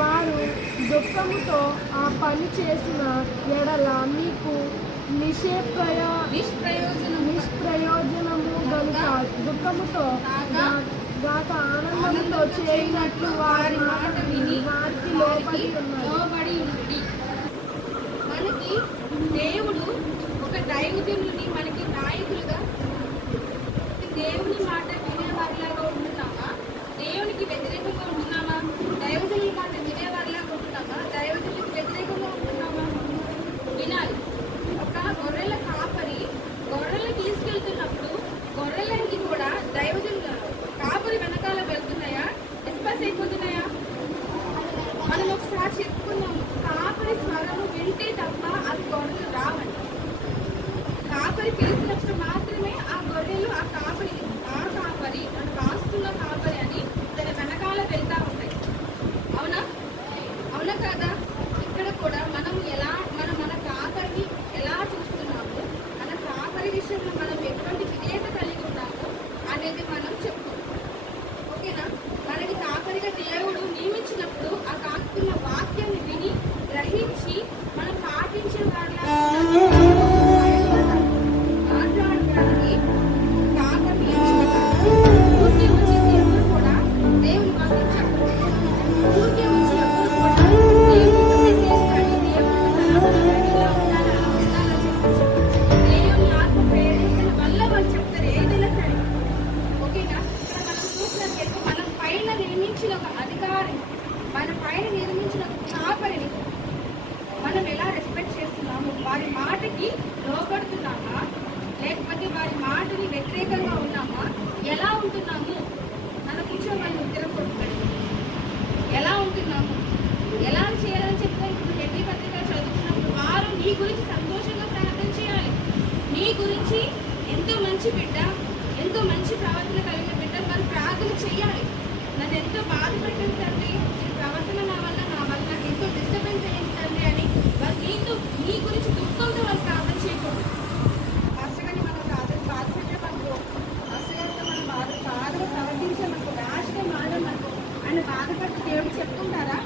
వారు దుఃఖముతో ఆ పని చేసిన ఎడల మీకు నిష్ప్రయోజనము గనుక దుఃఖముతో గాక ఆనందముతో చేయనట్లు వారి మాట విని వారికి లోబడి ఉన్నది. మనకి దేవుడు ఒక దైవజనుని మనకి నాయకులుగా దేవుని మాట వినేవారిలాగా ఉంటున్నామా, దేవునికి వ్యతిరేకంగా ఉంటున్నామా? దైవజనుల మాట వినేవారిలాగా ఉంటున్నామా, దైవజనులకు వ్యతిరేకంగా ఉంటున్నామా? వినాలి. ఒక గొర్రెల కాపరి గొర్రెలు తీసుకెళ్తున్నప్పుడు గొర్రెలన్నీ కూడా దైవజనుల కాపరి వెనకాల వెళ్తున్నాయా, డిస్పర్స్ అయిపోతున్నాయా? మనం ఒకసారి చెప్పుకున్నాము, కాపరి స్వరము వింటే తప్ప అది గొర్రెలు రావండి. కాపరి పిలిచినప్పుడు మాత్రమే ఆ గొర్రెలు ఆ కాపరి మన కాస్తున్న కాపరి అని తన వెనకాల వెళ్తా ఉంటాయి. అవునా అవునా కాదా? ఇక్కడ కూడా మనం మన కాపరిని ఎలా చూస్తున్నాము, మన కాపరి విషయంలో మనం ఎటువంటి విధేయత కలిగి ఉన్నాము అనేది మనం చెప్పుకుంటాం. ఓకేనా? మనకి కాపరిగా దేవుడు నియమించినప్పుడు ఆ కాకున్న వాక్యాన్ని విని గ్రహించి మనం పాటించే వాళ్ళ మాట్లాడడానికి కాపరిని ఊరికే వచ్చేసి ఎవరు కూడా దేవుని వాక్యం చెప్పరు. ఊరికే వచ్చి ఎవరు కూడా దేవుని మెసేజ్ కానీ దేవుని ఇలా ఉండాలి అలా ఉండాలని చెప్పేసి దేవుని ఆత్మ ప్రేరేపణ వల్ల వాళ్ళు చెప్తారు ఏదైనా సరే. ఓకేనా? ఇక్కడ మనం చూసినట్లయితే మనం పైన నిర్మించిన ఒక అధికారి, మన పైన నిర్మించిన ఒక కాపరిని మనం ఎలా రెస్పెక్ట్ చేస్తున్నాము? వారి మాటకి లోబడుతున్నామా, లేకపోతే వారి మాటని వ్యతిరేకంగా ఉన్నామా? ఎలా ఉంటున్నాము? మన కూర్చొని వాళ్ళు ఉత్తరం కొడుతున్నాడు. ఎలా ఉంటున్నాము? ఎలా చేయాలని చెప్తే ఇప్పుడు హెబ్రీ పత్రిక చదువుతున్నప్పుడు వారు నీ గురించి సంతోషంగా ప్రార్థన చేయాలి. నీ గురించి ఎంతో మంచి బిడ్డ, ఎంతో మంచి ప్రవర్తన కలిగిన బిడ్డ వారు ప్రార్థన చేయాలి. నన్ను ఎంతో బాధ పెట్టింది తండ్రి, ఈ ప్రవర్తన నా వల్ల నాకు ఎంతో డిస్టర్బెన్స్ అయ్యింది తండ్రి అని వారు నీ గురించి దుఃఖంతో వాళ్ళు ప్రార్థన చేయకూడదు. మాస్టర్ గారిని మనం బాధ పెట్టామనుకో, మాస్టర్ గారితో మనం బాధగా ప్రవర్తించామనుకో, ర్యాష్గా మారామనుకో, ఆయన బాధపడితే దేవుడు చెప్పుకుంటారా?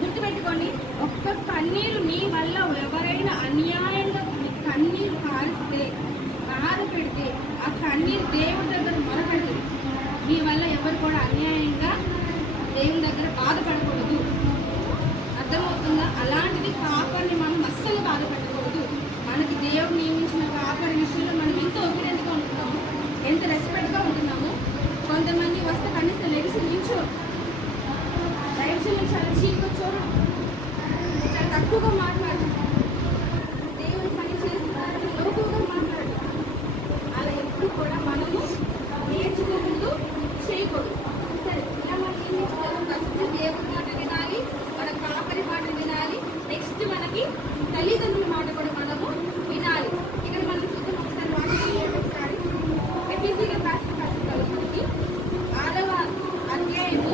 గుర్తుపెట్టుకోండి, ఒక్క కన్నీరు నీ వల్ల ఎవరైనా అన్యాయంగా కన్నీరు కారిస్తే బాధ పెడితే ఆ కన్నీరు దేవుడి దగ్గర మొరపెడుతుంది. మీ వల్ల ఎవరు కూడా అన్యాయంగా దేవుని దగ్గర బాధపడకూడదు. అర్థమవుతుందా? అలాంటిది కాపరిని మనం అస్సలు బాధపడకూడదు. మనకి దేవుడు నియమించిన కాపరి విషయంలో మనం ఎంత ఒబీడియంట్గా ఉంటున్నాము, ఎంత రెస్పెక్ట్గా ఉంటున్నాము. కొంతమంది వస్తే కనీసం లెగిసి నించో, దైవజనులు చాలా చీప్గా చూడడం, చాలా తక్కువగా మాట్లాడడం, దేవుని పని చేస్తున్నారు లోకుగా మాట్లాడడం, అలా ఎప్పుడు కూడా మనము నేర్చుకోకూడదు, చేయకూడదు. సరే, ఇలా మనం ఏం నేర్చుకోవాలి? ఫస్ట్ దేవుడి మాట వినాలి, మన కాపరి మాట వినాలి, నెక్స్ట్ మనకి తల్లిదండ్రుల మాట కూడా మనము వినాలి. ఇక్కడ మనం చూద్దాం ఒకసారి ఒకసారి ఎఫెసీయుల రాసిన పత్రికలో మనకి 6వ అధ్యాయము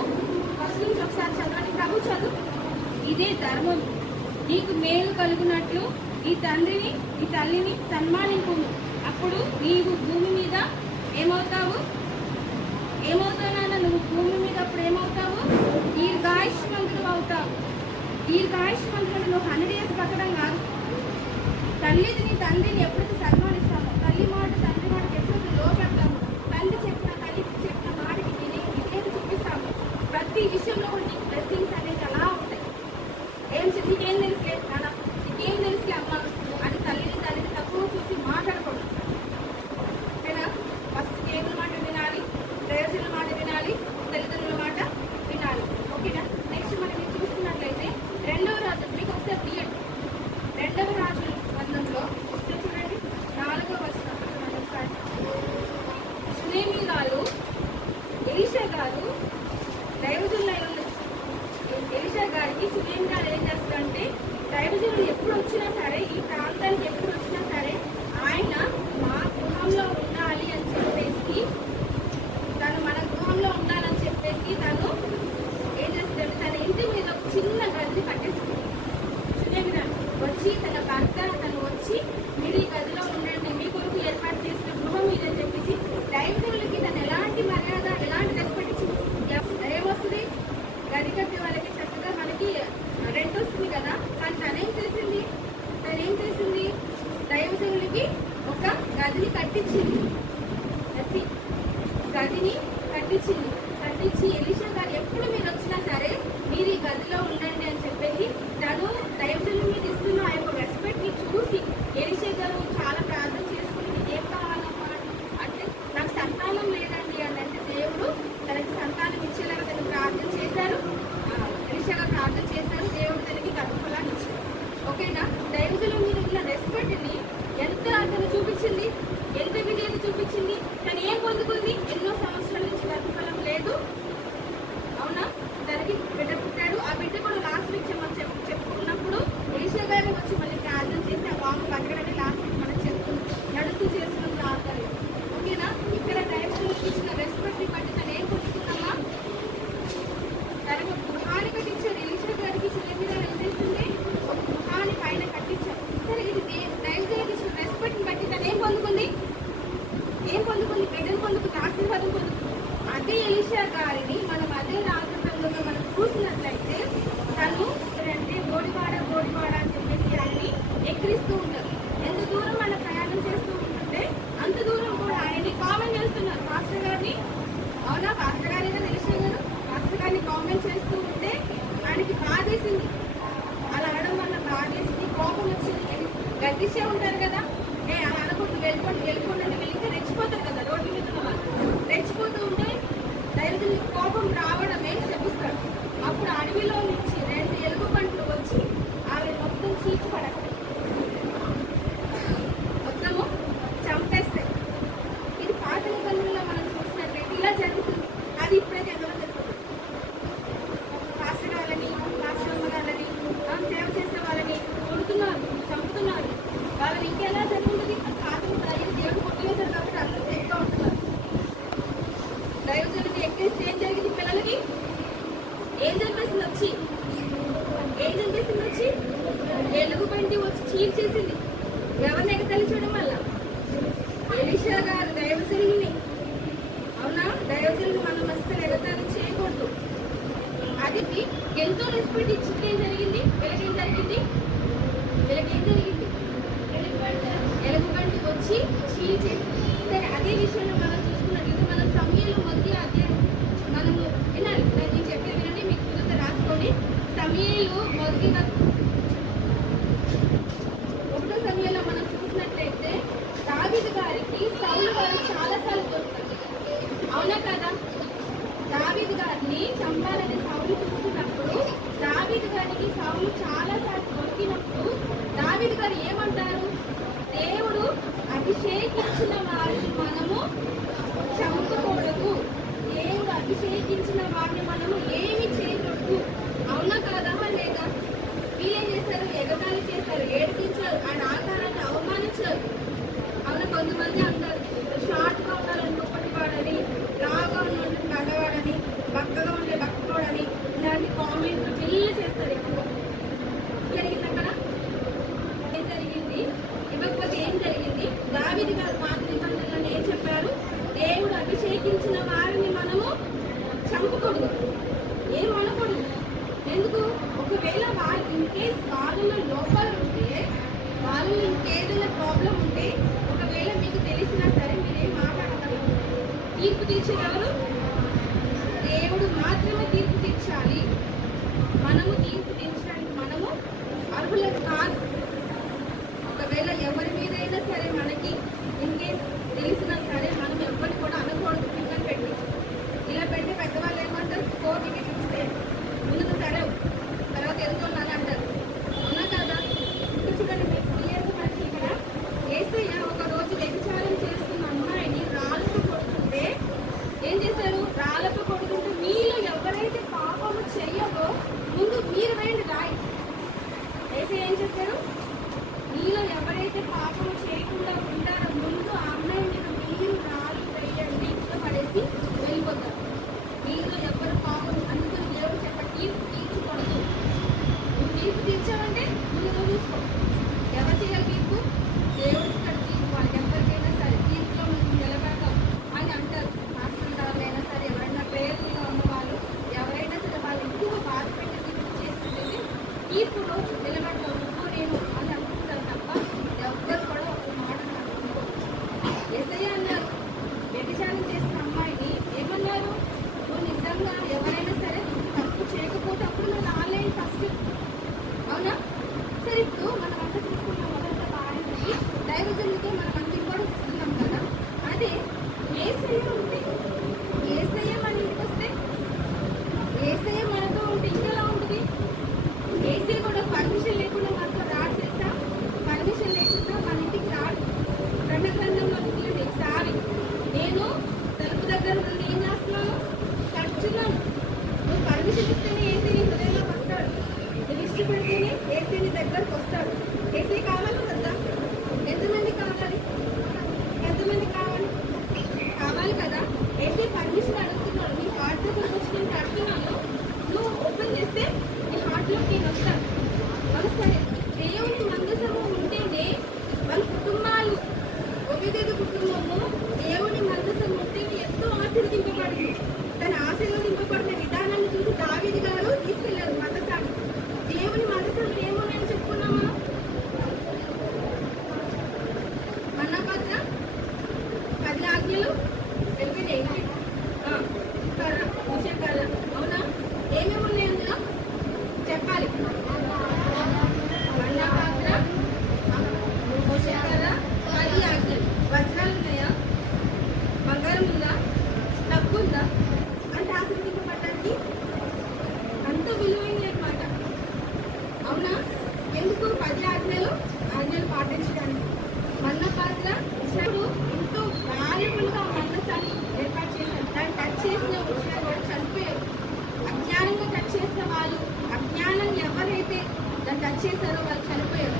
ఫస్ట్ నుంచి ఒకసారి చదవండి. ప్రభు చదువు. ఇదే ధర్మం, నీకు మేలు కలుగునట్లు ఈ తండ్రిని ఈ తల్లిని సన్మానింపు, అప్పుడు నీవు భూమి మీద ఏమవుతావు? నువ్వు భూమి మీద అప్పుడు ఏమవుతావు? దీర్ఘాయుష్మంతుడు అవుతావు. దీర్ఘాయుష్మంతుడు నువ్వు 100 years బతకడం కాదు. తల్లిని తండ్రిని ఎప్పుడైతే సన్మానిస్తామో, తండ్రి మాటకి ఎప్పుడైతే లోపెడతామో, తల్లికి చెప్పిన మాటకి విధేయత చూపిస్తాము, ప్రతి విషయంలో కూడా నీకు బ్లెస్సింగ్స్ అనేది అలా ఉంటాయి. నీకేం తెలుసులే నాన్న, నీకేం తెలుసులే అమ్మ అని తల్లిని తక్కువ చూసి మాట్లాడకూడదు. ఓకేనా? ఫస్ట్ దేవుని మాట వినాలి, ప్రయోజనాల మాట వినాలి, తల్లిదండ్రుల మాట వినాలి. ఓకేనా? నెక్స్ట్ మనం చూస్తున్నట్లయితే 2వ రాజులు, మీకు ఒకసారి తీయండి. 2వ రాజుల గ్రంథంలో చూడండి, 4వ వచనం. సునేమి గారు ఎలీషా గారు దైవజనులై ఉన్న ఎలీషా గారికి సునేమి గారు ఏం చేస్తారంటే వెక్కిరిస్తూ ఉంటారు. ఎంత దూరం మన ప్రయాణం చేస్తూ ఉంటుంటే అంత దూరం కూడా ఆయన్ని కామెంట్ చేస్తున్నారు పాస్టర్ గారిని. అవునా, పాస్టర్ గారిగా తెలిసిన గారు పాస్టర్ గారిని కామెంట్ చేస్తూ ఉంటే ఆయనకి బాధేసింది. అలా అనడం వల్ల బాధేసింది, కోపం వచ్చింది. గట్టించే ఉంటారు కదా, అలా అనకుండా వెళ్ళిపోండి అని వెళ్ళితే రెచ్చిపోతారు కదా, రోడ్డు మీద ఉన్న వాళ్ళు రెచ్చిపోతూ ఉంటే దైవజనునికి కోపం రావడమే శపిస్తాడు. అప్పుడు అడవిలో నుంచి 2 ఎలుగు పంటలు వచ్చి ఆవిడ మొత్తం చీల్చి పడతాయి, మొత్తము చంపేస్తాయి. ఇది పాత నిబంధనలో మనం చూసినట్లయితే ఇలా జరుగుతుంది. అది ఇప్పుడైతే ఎందులో జరుగుతుంది. పాస్టర్ గారిని సేవ చేసే వాళ్ళని కొడుతున్నారు, చంపుతున్నారు. వాళ్ళని ఇంకెలా జరుగుతుంది? దేవుడు కొట్టివేశారు కాబట్టి అందరూ సేఫ్గా ఉంటున్నారు. దైవజనుడిని ఎక్కేస్తే ఏం జరిగింది? పిల్లలకి ఏం చంపేసింది వచ్చి ఎలుగు బండి వచ్చి చీల్చేసింది. ఎవరిని ఎగతలి చూడడం వల్ల? ఎలీషా గారు దైవజనుడిని. అవునా, దైవజనుడు మనం అస్సలు ఎగతాళి చేయకూడదు. అది ఎంతో రెస్పెక్ట్ ఇచ్చింది. ఏం జరిగింది? వీళ్ళకేం జరిగింది? ఎలుగుబంటి వచ్చి చీల్చేసింది. సరే, అదే విషయంలో మనం చూసుకున్నట్లయితే మనం సమయంలో మొదటి అధ్యాయం మనము వినాలి. నేను చెప్పేది వినండి, మీకు కుదిరితే రాసుకోండి. సమయంలో మొదటి 1వ సమయంలో మనం చూసినట్లయితే దావీదు గారికి సౌలు గారు చాలాసార్లు దొరుకుతారు. అవునా కదా? దావీదు గారిని చంపాలని సౌలు చూస్తున్నప్పుడు దావీదు గారికి సౌలు చాలాసార్లు దొరికినప్పుడు దావీదు గారు ఏమంటారు? దేవుడు అభిషేకించిన వారిని మనము చంపకూడదు, దేవుడు అభిషేకించిన వారిని మనము ఏమి చేయకూడదు. అవునా కాదా? లేదా? వీళ్ళేం చేశారు? ఎగతాళి చేశారు, ఏడిపించారు, ఆయన ఆకారాన్ని అవమానించారు. అవునా, కొంతమంది అంటారు షార్ట్గా ఉండాలని గొప్పటి వాడని, లాగా ఉండాలని పెద్దవాడని, బక్కగా ఉండే బక్కవాడని, ఇలాంటి కామెంట్లు పిల్లలు చేస్తారు. ఎక్కువ జరిగింది అక్కడ. ఏం జరిగింది? ఇవ్వకపోతే ఏం జరిగింది? దావీదు గారు పాత నిబంధనలను ఏం చెప్పారు? దేవుడు అభిషేకించిన వారిని మనము చంపకూడదు, ఏం అనకూడదు. ఎందుకు? ఒకవేళ వాళ్ళు ఇన్కేస్ వాళ్ళలో లోపాలు ఉంటే, వాళ్ళలో ఇంకేదైనా ప్రాబ్లం ఉంటే, ఒకవేళ మీకు తెలిసినా సరే మీరేం మాట్లాడగలరు? తీర్పు తీర్చేవారు దేవుడు మాత్రమే తీర్పు తీర్చాలి. మనము తీర్పు తీర్చడానికి మనము అర్హులకు కాదు. ఒకవేళ ఎవరి మీదైనా సరే మనకి ఇన్కేస్ తెలిసినా సరే మనం ఎవరిని కూడా అనకూడదు. కింద పెట్టి ఇలా పెట్టి పెద్దవాళ్ళు ఏమంటారు? కోర్టుకి చూస్తే ముందు సరే తర్వాత వెళ్తున్నాను అంటారు. అవునా కదా? ఇక్కడ చూడండి, మీకు క్లియర్గా మనకి ఇక్కడ యేసయ్య ఒక రోజు వ్యభిచారం చేస్తున్న అమ్మాయిని రాళ్ళతో కొడుతుంటే ఏం చేశారు? రాళ్ళతో కొడుతుంటే మీలో ఎవరైతే పాపము చెయ్యదో ముందు మీరు వేయండి రాయి. యేసయ్య ఏం చెప్పారు? మీలో ఎవరైతే పాపము చేయకుండా ఉంటారో ముందు ఆ అమ్మాయి మీద మీరు రాళ్ళు వేయండి, పడేసి వెళ్ళిపోతారు. మీలో ఎవరు పాపం అందుకని దేవుడు చెప్ప తీర్పు తీర్చకూడదు. నువ్వు తీర్పు తీర్చావంటే ముందు నువ్వు చూసుకో. ఎవరు చేయాలి తీర్పు? దేవుడు ఇస్తాడు తీర్పు. వాళ్ళకి ఎవరికైనా సరే తీర్పులో మనం నిలబడతాం అని అంటారు. మాస్టర్ గారులైనా సరే, ఎవరైనా పేరులో ఉన్న వాళ్ళు ఎవరైనా సరే వాళ్ళు ఎక్కువ బాధ పెట్టి తీర్పు చేసినట్లయితే తీర్పు రోజు నిలబడతాం నువ్వు నేను అని అనుకుంటారు తప్ప ఎవరు కూడా ఒక మాట అనుకుంటారు. యేసయ్య అన్నారు, వ్యభిచారం చేసిన అమ్మాయిని ఏమన్నారు? నువ్వు నిజంగా ఎవరైనా సరే తప్పు చేయకపోతే అప్పుడు నువ్వు ఆన్లైన్ ఫస్ట్. అవునా? సరే, ఇప్పుడు మనం అంతా చూసుకున్నాం. మొదట బాగా దైవజనుడికి మనం అంత ఇంపార్టెన్స్ ఇస్తున్నాం కదా. అదే యేసయ్య ఉంటే, యేసయ్య మన ఇంటికి వస్తే, యేసయ్య మనతో ఉంటే ఇంకెలా ఉంటుంది? యేసయ్య కూడా పర్మిషన్ లేకుండా మనతో రాడు తెలుసా? పర్మిషన్ లేకుండా మన ఇంటికి రాడు. గ్రంథంలో తీయండి సారి. నేను తలుపు దగ్గర నుండి ఏం చేస్తున్నాను? తడుచున్నాను. నువ్వు పర్మిషన్ ఇస్తేనే ఏసీ నీ హృదయంలోకి వస్తాడు. నువ్వు ఇష్టపడితేనే ఏసీ నీ దగ్గరకు వస్తాడు. ఏసీ కావాలి కదా? ఎంతమంది కావాలి? కావాలి కదా? ఏసీ పర్మిషన్ అడుగుతున్నాడు. నీ హార్ట్ దగ్గరకు వచ్చి నేను అడుగుతున్నాను, నువ్వు ఓపెన్ చేస్తే నీ హార్ట్లోకి నేను వస్తాను. సరే, దేవుని మందసము ఉంటేనే వాళ్ళ కుటుంబాలు, ఒబేదేదు కుటుంబము దేవుని మందసం ఉంటే ఎంతో ఆశీర్వదింపబడింది. తను ఆశీర్వదింపబడిన విధానాన్ని చూసి దావీదు గారు తీసుకెళ్లారు మందసాన్ని. దేవుని మందసం ఏమోనని చెప్పుకున్నామా? పాటించడానికి. మన్న పాత్ర ఇప్పుడు ఎంతో వాల్యుబుల్గా మందసాన్ని ఏర్పాటు చేశారు. దాన్ని టచ్ చేసిన విషయాలు కూడా చనిపోయారు. అజ్ఞానంగా టచ్ చేసిన వాళ్ళు, అజ్ఞానం ఎవరైతే దాన్ని టచ్ చేశారో వాళ్ళు చనిపోయారు.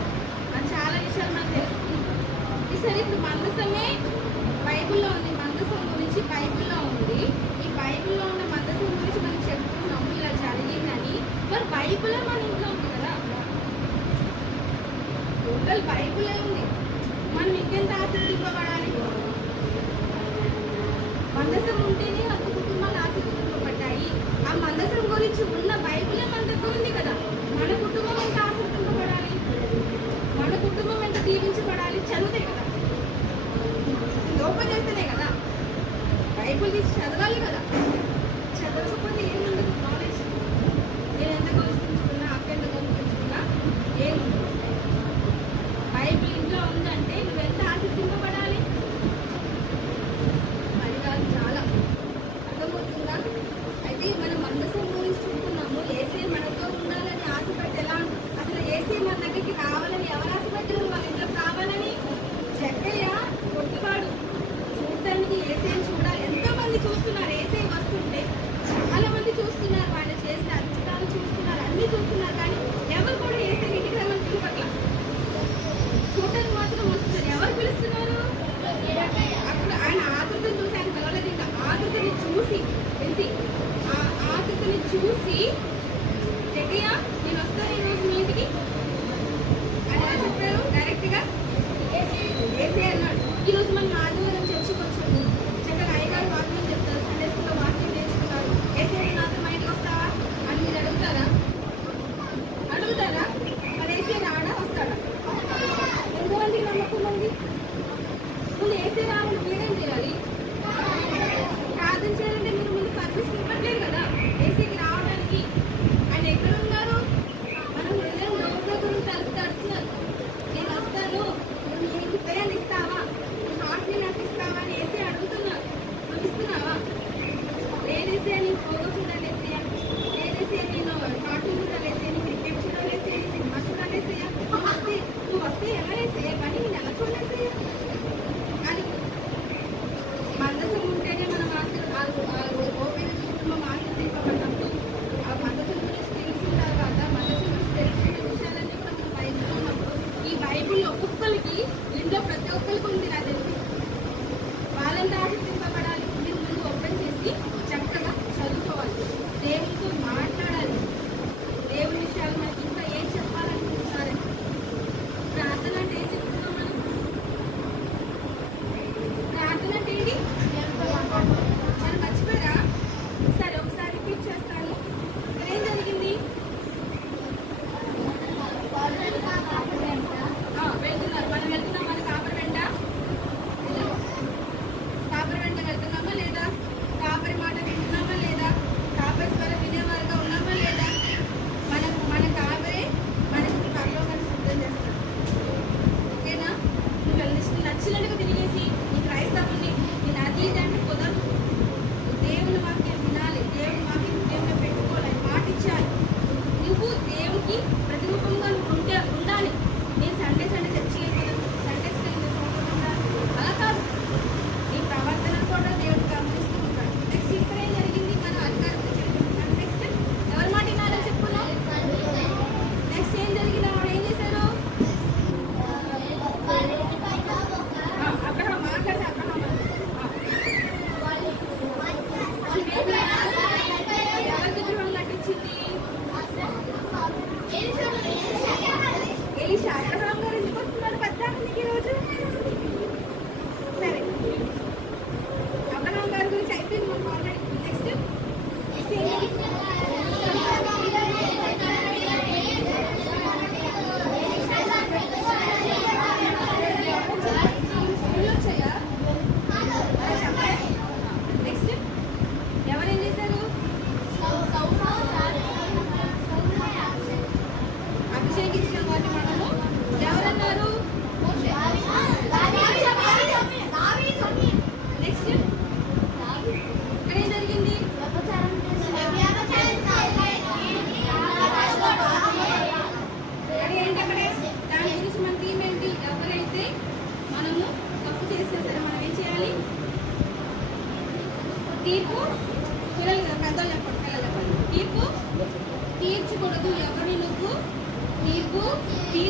అని చాలా విషయాలు మనకు తెలుస్తుంది. ఈసారి ఇప్పుడు మందసమే బైబిల్లో ఉంది. మందసం గురించి బైబిల్లో ఉంది. ఈ బైబిల్లో ఉన్న మందసం గురించి మనం చెప్పుకున్నాము ఇలా జరిగిందని. మరి బైబిలే మన ఇంట్లో ఉంది కదా, టోటల్ బైబిలే ఉంది. మనం ఇంకెంత ఆశీర్వదింపబడాలి? మందసం ఉంటేనే అంత కుటుంబాలు ఆశీర్వదింపబడ్డాయి. ఆ మందసం గురించి ఉన్న బైబిలే మన దగ్గర ఉంది కదా. మన కుటుంబం ఎంత ఆశీర్వదింపబడాలి, మన కుటుంబం ఎంత దీవించబడాలి చదివితే కదా, లోపం చేస్తేనే కదా. బైబిల్ తీసి చదవాలి కదా, చదవకపోతే ఏముండదు నాలెడ్జ్. నేను ఎంత గౌరవించుకున్నా, అక్క ఎంత గౌరవించుకున్నా ఏముండదు. బైబిల్ ఇంట్లో ఉందంటే నువ్వు ఎంత ఆశీర్వదింపబడాలి. మరి కాదు, చాలా అర్థమవుతుందా? అయితే మనం మందసం గురించి చూస్తున్నాము. ఏసీ మనతో ఉండాలని ఆశపడి ఎలా అసలు ఏసీ మన దగ్గరికి రావాలని ఎవరు ఆశపడ్డారు? వాళ్ళ ఇంట్లోకి రావాలని. జక్కయ్య కొట్టువాడు చూడటానికి ఏసీని చూడాలి. ఎంతో మంది చూస్తున్నారు. ఏసీ వస్తుంటే చాలా మంది చూస్తున్నారు. వాళ్ళు చేసిన అద్భుతాలు చూస్తున్నారు, అన్ని చూస్తున్నారు. కానీ ఎవరు కూడా ఏసీ ఇంటికి రమ్మని పిలవట్ల. చూడటానికి మాత్రం వస్తున్నారు. ఎవరు పిలుస్తున్నారు? అప్పుడు ఆయన ఆకృతిని చూసి ఆయన పిలవలేదు. ఇంకా ఆకృతిని చూసి తెలిసి ఆ ఆకృతిని చూసి జగ్గయ్య నేను వస్తాను ఈరోజు మీ ఇంటికి అని ఎలా చెప్పారు? డైరెక్ట్గా ఏసీ అన్నాడు. ఈరోజు మనం ఆదివారం చర్చకు వచ్చాము. చక్కగా అయ్యగారు వాక్యం చెప్తారు, సండే స్కూల్లో వాక్యం నేర్చుకుంటారు. ఏసీ నాతో మా ఇంటికి వస్తావా అని మీరు అడుగుతారా? అడుగుతారా? మరి ఏసీ రాడా వస్తాడా? ఎంతమందికి నమ్మకం ఉంది? ముందు ఏసీ రావాలి, మీరేం చేయాలి? ప్రార్థన చేయాలంటే మీరు ముందు పర్మిషన్ ఇవ్వట్లేదు కదా ఏసీకి రావడానికి. ఆయన ఎక్కడ ఉన్నారు? మనం హృదయం లోపల గురించి తడుతున్నారు. నేను వస్తాను, నువ్వు నీ హృదయాన్ని ఇస్తావా, నీ హార్ట్ని నాకు ఇస్తావా అని ఏసీ అడుగుతున్నారు. నువ్వు ఇస్తున్నావా? లేదేసీ నేను పోగో చూడాలేసీ, లేదేసీ నేను కార్టూన్ చూడాలేసీ, నేను క్రికెట్ చూడాలేసీ, సినిమా చూడాలేసీ, నువ్వు వస్తే ఎవరేసీ కానీ నేను ఎలా చూడలేసీ అని. మందసం ఉంటేనే మనం ఓపిక కుటుంబం ఆశీర్వదింపబడినప్పుడు ఆ మందసం గురించి తెలిసిన తర్వాత మందసం గురించి తెలిసిన విషయాలన్నీ కూడా మనం బైబిల్లో ఉన్నప్పుడు ఈ బైబిల్లో ఒక్కొక్కరికి ఇంట్లో ప్రతి ఒక్కరికి ఉంది నాకు తెలిసి. వాళ్ళంతా ఆశీర్వదింపబడాలి. మీరు ముందు ఓపెన్ చేసి చక్కగా చదువుకోవాలి, దేవునితో మాట్లాడాలి. దేవుని విషయాలు మనకి ఇంకా ఏం చెప్పాలనుకుంటున్నారు? ప్రార్థన అంటే ఏం చెప్తున్నాం మనం? ప్రార్థన అంటే ఏంటి? మనం మర్చిపోయారా? సరే ఒకసారి రిపీట్ చేస్తాను. ఏం జరిగింది? వెళ్తున్నారు. మనం వెళ్తున్నాం. మన కాపర్ వెంట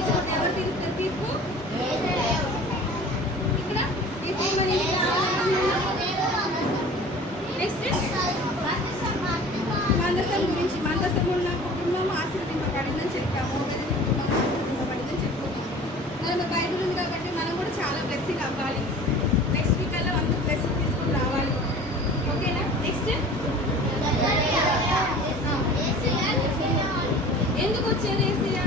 తీర్చకపోతే ఎవరు తీరుస్తారు తీర్పు? ఇక్కడ యేసయ్య మన ఇంటికి రావాలనుకుంటున్నాం. నెక్స్ట్ మందసం గురించి, మందసం ఉన్న కుటుంబం ఆశీర్వదింపబడిందని చెప్పాము. ఒకరి కుటుంబం ఆశీర్వదింపబడిందని చెప్పుకున్నాం. మన బైబిల్ ఉంది కాబట్టి మనం కూడా చాలా బ్లెస్సింగ్ అవ్వాలి. నెక్స్ట్ వీక్ అలా అందరూ బ్లెస్సింగ్ తీసుకొని రావాలి. ఓకేనా? నెక్స్ట్ ఎందుకు వచ్చారు యేసయ్య?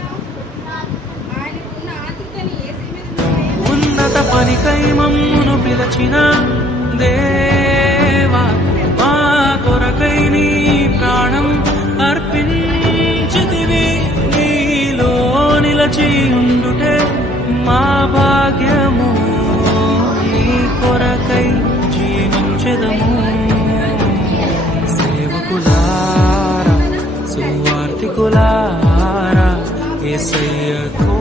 ఆయనకున్న ఆతృతని యేసయ్య మీద ఉన్న ప్రేమ ఉన్నత పనికై మమ్మును పిలచిన దేవా, మా కొరకై నీ ప్రాణం అర్పించితివి. నీలో నిలచి ఉండుటే మా భాగ్యము, నీ కొరకై జీవించెదము. సేవకులారా, సువార్తికులారా, యేసయ్యకు